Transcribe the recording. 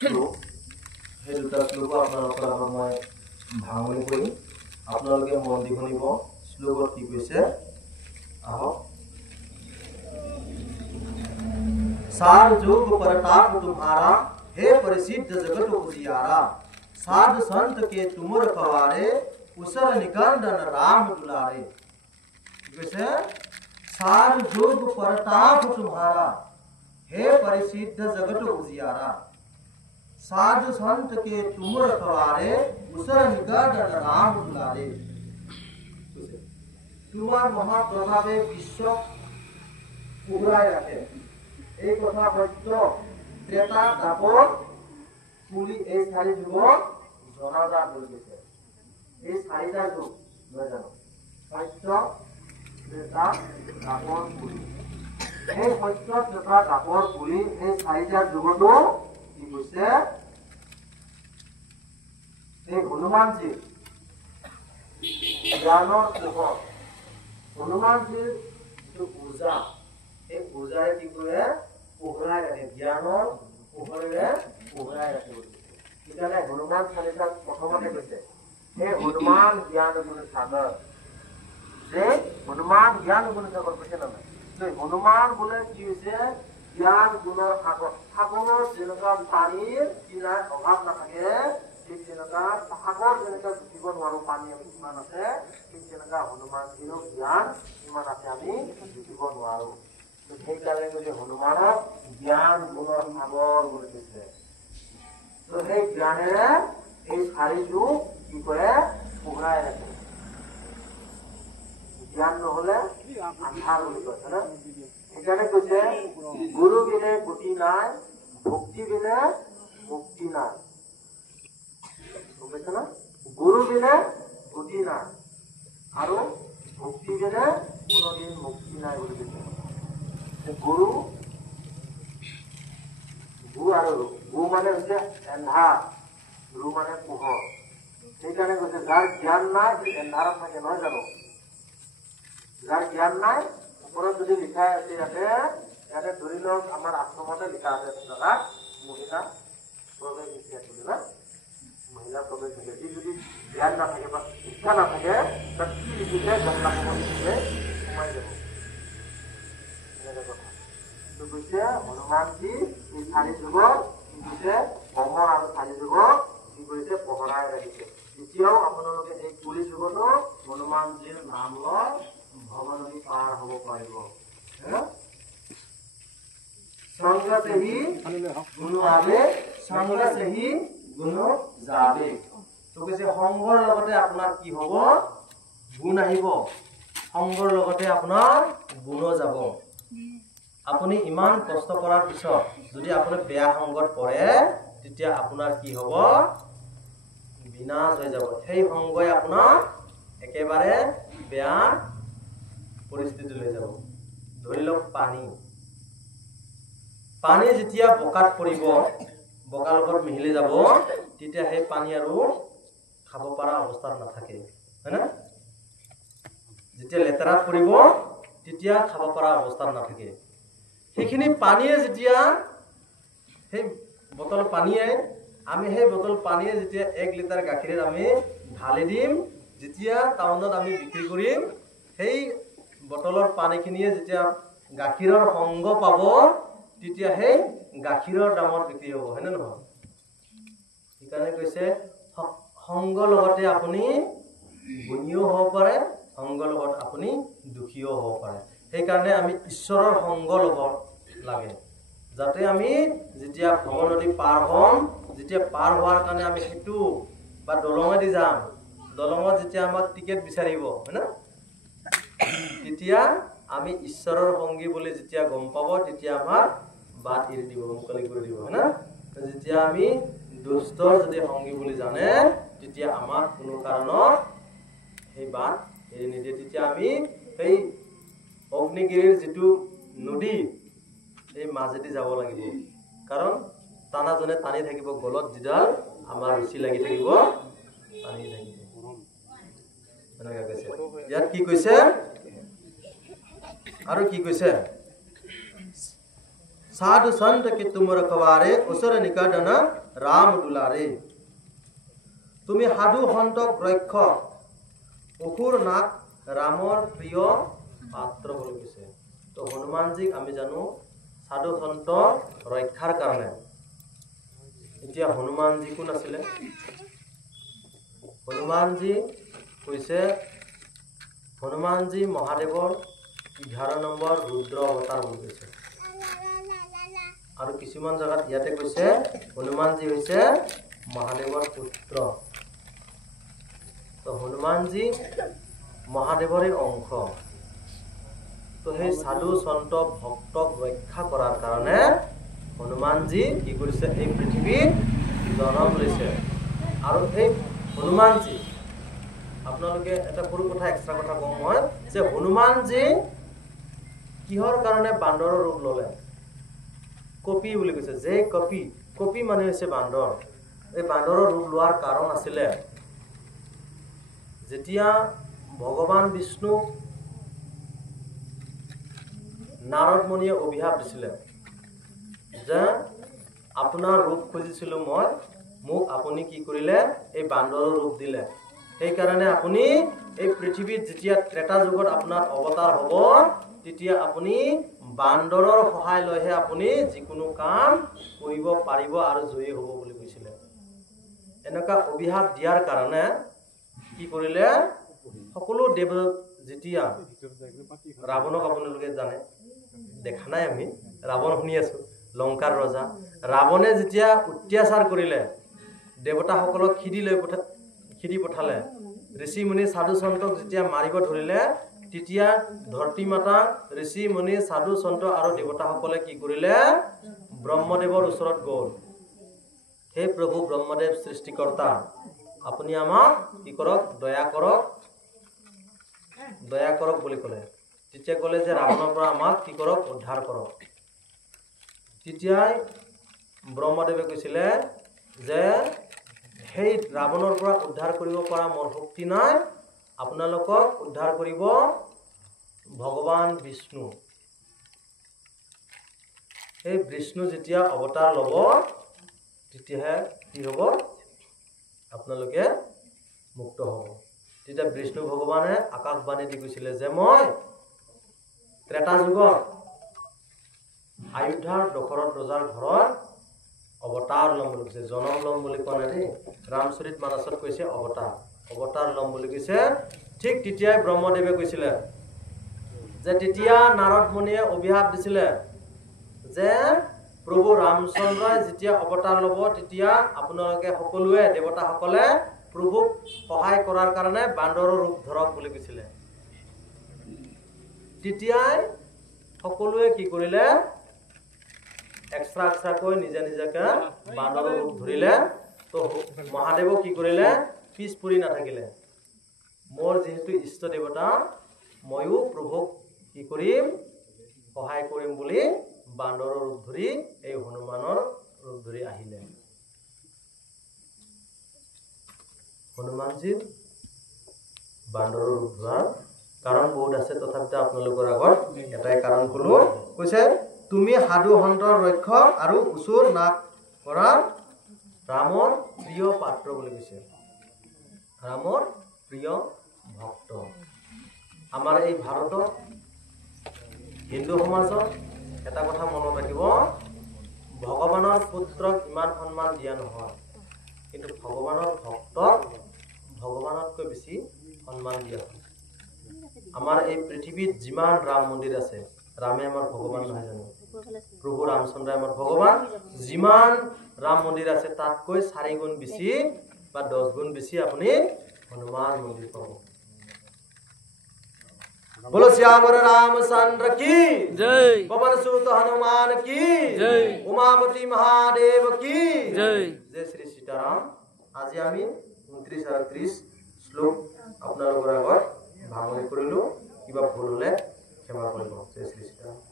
শ্লোক সেই দুটা শ্লোকো আপোনালোকৰ আগত মই ভাঙনি কৰিম আপোনালোকে মন দি শুনিব শ্লোকত কি কৈছে আহক सार जोग परताप तुम्हारा हे परिसिद्ध जगत उजियारा साध संत के तुमर पवारे उसर निकंदन राम दुलारे कैसे सार जोग परताप तुम्हारा हे परिसिद्ध जगत उजियारा साध संत के तुमर पवारे उसर निकंदन राम दुलारे तुम्हार महाप्रभावे विश्व उगराय रखे এই কথা সত্য ত্ৰেতা দাপৰ পুলি এই চাৰি যুগত জনাজাত হৈ গৈছে এই চাৰিটা যুগ নহয় জানো সত্য ত্ৰেতা দাপৰ পুলি এই সত্য ত্ৰেতা দাপৰ পুলি এই চাৰিটা যুগতো কি কৈছে এই হনুমানজী জ্ঞানৰ পোহৰ হনুমানজীৰ যিটো পূজা এই পূজাৰে কি কৰে পোহৰাই ৰাখে জ্ঞানৰ পোহৰেৰে পোহৰাই ৰাখে সেইকাৰণে হনুমান চালিচাত প্ৰথমতে কৈছে হে হনুমান জ্ঞান গুণ সাগৰ যে হনুমান জ্ঞান গুণ সাগৰ কৈছে নহয় হনুমান বোলে কি হৈছে জ্ঞান গুণৰ সাগৰ সাগৰৰ যেনেকুৱা পানীৰ কিনাৰ অভাৱ নাথাকে ঠিক তেনেকুৱা সাগৰ যেনেকুৱা জুখিব নোৱাৰো পানী আমি কিমান আছে ঠিক তেনেকুৱা হনুমানজীৰো জ্ঞান কিমান আছে আমি জুখিব নোৱাৰো সেইকাৰণে কৈছে হনুমানক জ্ঞান গুণৰ সাগৰ বুলি কৈছে সেই জ্ঞানেৰে এই চাৰি যুগ কি কৰে পোহৰাই ৰাখে জ্ঞান নহলে আন্ধাৰ বুলি কয় হয়নে সেইকাৰণে কৈছে গুৰু বিনে গতি নাই ভক্তি বিনে মুক্তি নাই গম পাইছে না গুৰু বিনে গতি নাই আৰু ভক্তি বিনে কোনোদিন মুক্তি নাই বুলি কৈছে গুৰু গু আৰু গু মানে হৈছে এন্ধাৰ ৰু মানে পোহৰ সেইকাৰণে কৈছে যাৰ জ্ঞান নাই এন্ধাৰত থাকে নহয় জানো যাৰ জ্ঞান নাই ওপৰত যদি লিখা আছে ইয়াতে ধৰি লওক আমাৰ আশ্ৰমতে লিখা আছে দাদা মহিলা প্ৰৱেশ নিষেধ বুলি না মহিলা প্ৰৱেশ নিষেধ যদি জ্ঞান নাথাকে বা শিক্ষা নাথাকে তাত কি লিখিছে গম নাপাব লিখিলে সোমাই যাব কৈছে হনুমানজী এই চাৰি যুগত কি কৈছে ভ্ৰমণ আৰু চাৰি যুগত কি কৰিছে পহৰাই ৰাখিছে এতিয়াও আপোনালোকে এই কলি যুগতো হনুমানজীৰ নাম লৈ ভৱনদী পাৰ হ'ব পাৰিব সংগতেহি গুণ আবে সংগতেহি গুণ যাবে তো কৈছে সংগৰ লগতে আপোনাৰ কি হ'ব গুণ আহিব সংগৰ লগতে আপোনাৰ গুণ যাব আপুনি ইমান কষ্ট কৰাৰ পিছত যদি আপুনি বেয়া সংগত পৰে তেতিয়া আপোনাৰ কি হ'ব বিনাশ হৈ যাব সেই সংগই আপোনাৰ একেবাৰে বেয়া পৰিস্থিতি লৈ যাব ধৰি লওক পানী যেতিয়া বোকাত পৰিব বোকাৰ লগত মিহলি যাব তেতিয়া সেই পানী আৰু খাব পৰা অৱস্থাত নাথাকে হয় না যেতিয়া লেতেৰাত পৰিব তেতিয়া খাব পৰা অৱস্থাত নাথাকে সেইখিনি পানীয়ে যেতিয়া সেই বটল পানীয়ে আমি সেই বটল পানীয়ে যেতিয়া 1 লিটাৰ গাখীৰ আমি ঢালি দিম যেতিয়া টাউনত আমি বিক্ৰী কৰিম সেই বটলৰ পানীখিনিয়ে যেতিয়া গাখীৰৰ সংগ পাব তেতিয়া সেই গাখীৰৰ দামত বিক্ৰী হ'ব হয়নে নহয় সেইকাৰণে কৈছে সংগ লগতে আপুনি গুণীয় হ'ব পাৰে সংগ লগত আপুনি দুখীয় হ'ব পাৰে সেইকাৰণে আমি ঈশ্বৰৰ সংগ ল'ব লাগে যাতে আমি যেতিয়া ভৱনদী পাৰ হ'ম যেতিয়া পাৰ হোৱাৰ কাৰণে আমি সেইটো বা দলঙেদি যাম দলঙত যেতিয়া আমাক টিকেট বিচাৰিব হয় না তেতিয়া আমি ঈশ্বৰৰ সংগী বুলি যেতিয়া গম পাব তেতিয়া আমাক বাট এৰি দিব মুকলি কৰি দিব হয় না যেতিয়া আমি দুষ্টৰ যদি সংগী বুলি জানে তেতিয়া আমাক কোনো কাৰণত সেই বাট এৰি নিদিয়ে তেতিয়া আমি সেই অগ্নিগিৰিৰ যিটো নদী এই মাজেদি যাব লাগিব কাৰণ টানাজনে টানি থাকিব গলত যিডাল আমাৰ ৰুচি লাগি থাকিব টানি থাকিব এনেকৈ কৈছে ইয়াত কি কৈছে আৰু কি কৈছে साधु संत की तुम रखवारे उसर निकट न राम दुलारे তুমি সাধু সন্তক ৰক্ষক অসুৰ নাক ৰামৰ প্ৰিয় পাত্ৰ বুলি কৈছে তো হনুমানজীক আমি জানো সাধু সন্ত ৰক্ষাৰ কাৰণে এতিয়া হনুমানজী কোন আছিলে হনুমানজী কৈছে হনুমানজী মহাদেৱৰ 11 নম্বৰ ৰুদ্ৰ অৱতাৰ বুলি কৈছে আৰু কিছুমান জাগাত ইয়াতে কৈছে হনুমানজী হৈছে মহাদেৱৰ পুত্ৰ তো হনুমানজী মহাদেৱৰে অংশ তো সেই সাধু সন্ত ভক্তক ৰক্ষা কৰাৰ কাৰণে হনুমানজী কি কৰিছে এই পৃথিৱীত জন্ম লৈছে আৰু এই হনুমানজী আপোনালোকে এটা সৰু কথা এক্সট্ৰা কথা কম মই যে হনুমানজী কিহৰ কাৰণে বান্দৰৰ ৰূপ ললে কপি বুলি কৈছে যে কপি মানে হৈছে বান্দৰ এই বান্দৰৰ ৰূপ লোৱাৰ কাৰণ আছিলে যেতিয়া ভগৱান বিষ্ণু নাৰদ মুনিয়ে অভিশাপ দিছিলে যে আপোনাৰ ৰূপ খুজিছিলো মই মোক আপুনি কি কৰিলে এই বান্দৰৰ ৰূপ দিলে এই কাৰণে আপুনি এই পৃথিৱীত যেতিয়া ত্ৰেতা যুগত আপোনাৰ অৱতাৰ হ'ব তেতিয়া আপুনি বান্দৰৰ সহায় লৈহে আপুনি যিকোনো কাম কৰিব পাৰিব আৰু জয়ী হ'ব বুলি কৈছিলে এনেকা অভিশাপ দিয়াৰ কাৰণে কি কৰিলে সকলো দেৱ যেতিয়া ৰাৱণক আপোনালোকে জানে দেখা নাই আমি ৰাৱণ শুনি আছো লংকাৰ ৰজা ৰাৱণে যেতিয়া অত্যাচাৰ কৰিলে দেৱতাসকলক খিদি পঠালে ঋষি মুনি সাধু সন্তক যেতিয়া মাৰিব ধৰিলে তেতিয়া ধৰতী মাতা ঋষি মুনি সাধু সন্ত আৰু দেৱতাসকলে কি কৰিলে ব্ৰহ্মদেৱৰ ওচৰত গ'ল হে প্ৰভু ব্ৰহ্মদেৱ সৃষ্টিকৰ্তা আপুনি আমাক কি কৰক দয়া কৰক বুলি ক'লে তেতিয়া ক'লে যে ৰাৱণৰ পৰা আমাক কি কৰক উদ্ধাৰ কৰক তেতিয়াই ব্ৰহ্মদেৱে কৈছিলে যে সেই ৰাৱণৰ পৰা উদ্ধাৰ কৰিব পৰা মোৰ শক্তি নাই আপোনালোকক উদ্ধাৰ কৰিব ভগৱান বিষ্ণু এই বিষ্ণু যেতিয়া অৱতাৰ ল'ব তেতিয়াহে কি হ'ব আপোনালোকে মুক্ত হ'ব তেতিয়া বিষ্ণু ভগৱানে আকাশবাণী দি কৈছিলে যে মই ত্ৰেতা যুগত আয়োধ্যাৰ দশৰথ ৰজাৰ ঘৰত অৱতাৰ লম বুলি কৈছে জনম লম বুলি কোৱা নাই ৰামচৰিত মানসত কৈছে অৱতাৰ লম বুলি কৈছে ঠিক তেতিয়াই ব্ৰহ্মদেৱে কৈছিলে যে তেতিয়া নাৰদ মুনিয়ে অভিশাপ দিছিলে যে প্ৰভু ৰামচন্দ্ৰই যেতিয়া অৱতাৰ ল'ব তেতিয়া আপোনালোকে সকলোৱে দেৱতাসকলে প্ৰভুক সহায় কৰাৰ কাৰণে বান্দৰৰ ৰূপ ধৰক বুলি কৈছিলে তেতিয়াই সকলোৱে কি কৰিলে এক্সট্ৰাকৈ নিজাকে বান্দৰৰ ৰূপ ধৰিলে তো মহাদেৱক কি কৰিলে পিছ পৰি নাথাকিলে মোৰ যেহেতু ইষ্ট দেৱতা ময়ো প্ৰভুক কি কৰিম সহায় কৰিম বুলি বান্দৰৰ ৰূপ ধৰি এই হনুমানৰ ৰূপ ধৰি আহিলে হনুমানজীৰ বান্দৰৰ ৰূপ ধৰাৰ কাৰণ বহুত আছে তথাপিতো আপোনালোকৰ আগত এটাই কাৰণ কলো কৈছে তুমি সাধু সন্তৰ ৰক্ষক আৰু উচুৰ নাক কৰা ৰামৰ প্ৰিয় পাত্ৰ বুলি কৈছে ৰামৰ প্ৰিয় ভক্ত আমাৰ এই ভাৰতত হিন্দু সমাজত এটা কথা মনত ৰাখিব ভগৱানৰ পুত্ৰক ইমান সন্মান দিয়া নহয় কিন্তু ভগৱানৰ ভক্তক ভগৱানতকৈ বেছি সন্মান দিয়া হয় আমাৰ এই পৃথিৱীত যিমান ৰাম মন্দিৰ আছে ৰামে আমাৰ ভগৱান নহয় জানো প্ৰভু ৰামচন্দ্ৰ আমাৰ ভগৱান যিমান ৰাম মন্দিৰ আছে তাতকৈ 4 গুণ বেছি বা 10 গুণ বেছি আপুনি হনুমান মন্দিৰ পাব बोलो श्यावर रामचंद्र की जय पवन सुत हनुमान की जय उमापति महादेव की जय जय श्री सीताराम আজি আমি 29 আৰু 30 শ্লোক আপোনালোকৰ আগত ভাঙনি কৰিলো কিবা ভুল হলে ক্ষমা কৰিব জয় শ্ৰী সীতাৰাম